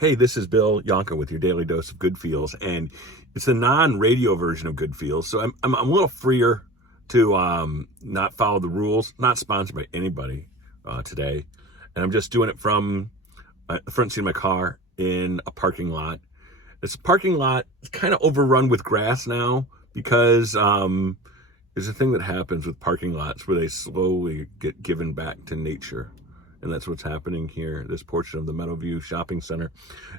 Hey, this is Bill Yonka with your daily dose of good feels, and it's the non-radio version of good feels. So I'm a little freer to not follow the rules. Not sponsored by anybody today, and I'm just doing it from the front seat of my car in a parking lot. This parking lot is kind of overrun with grass now because there's a thing that happens with parking lots where they slowly get given back to nature. And that's what's happening here, this portion of the Meadowview Shopping Center.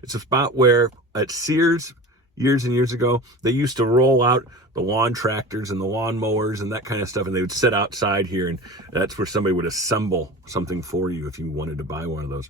It's a spot where at Sears, years and years ago, they used to roll out the lawn tractors and the lawn mowers and that kind of stuff, and they would sit outside here, and that's where somebody would assemble something for you if you wanted to buy one of those.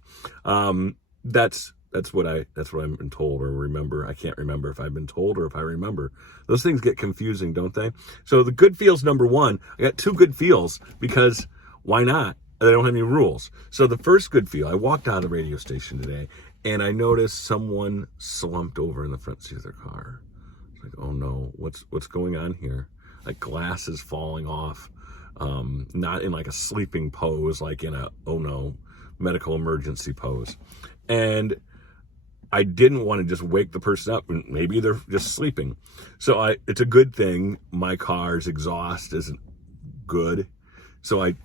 That's what I've been told or remember. I can't remember if I've been told or if I remember. Those things get confusing, don't they? So the good feels number one, I got two good feels because why not? They don't have any rules. So the first good feel, I walked out of the radio station today and I noticed someone slumped over in the front seat of their car. It's like, oh no, what's going on here? Like glass is falling off, not in like a sleeping pose, like in a, oh no, medical emergency pose. And I didn't want to just wake the person up, and maybe they're just sleeping. So it's a good thing my car's exhaust isn't good. So I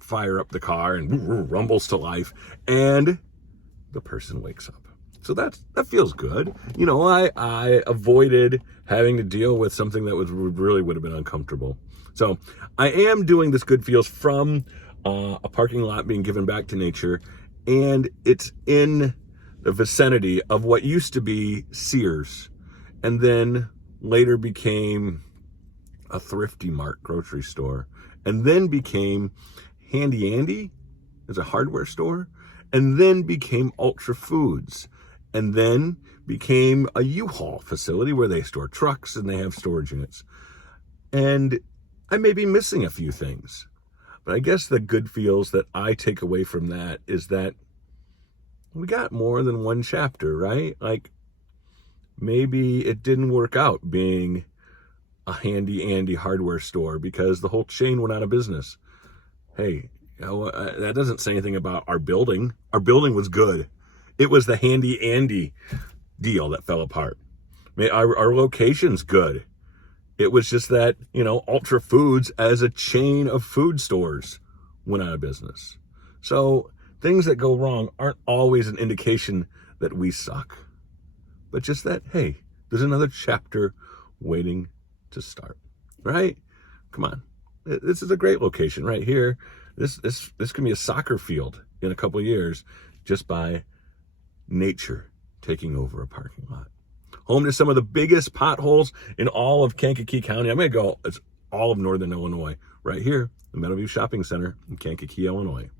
fire up the car and rumbles to life, and the person wakes up. So that feels good. You know, I avoided having to deal with something that really would have been uncomfortable. So I am doing this good feels from a parking lot being given back to nature, and it's in the vicinity of what used to be Sears, and then later became a Thrifty Mart grocery store, and then became Handy Andy is a hardware store, and then became Ultra Foods, and then became a U-Haul facility where they store trucks and they have storage units. And I may be missing a few things, but I guess the good feels that I take away from that is that we got more than one chapter, right? Like maybe it didn't work out being a Handy Andy hardware store because the whole chain went out of business. Hey, you know, that doesn't say anything about our building. Our building was good. It was the Handy Andy deal that fell apart. I mean, our location's good. It was just that, you know, Ultra Foods as a chain of food stores went out of business. So things that go wrong aren't always an indication that we suck, but just that, hey, there's another chapter waiting to start, right? Come on. This is a great location right here. This can be a soccer field in a couple of years just by nature taking over a parking lot. Home to some of the biggest potholes in all of Kankakee County. I'm going to go, it's all of Northern Illinois, right here, the Meadowview Shopping Center in Kankakee, Illinois.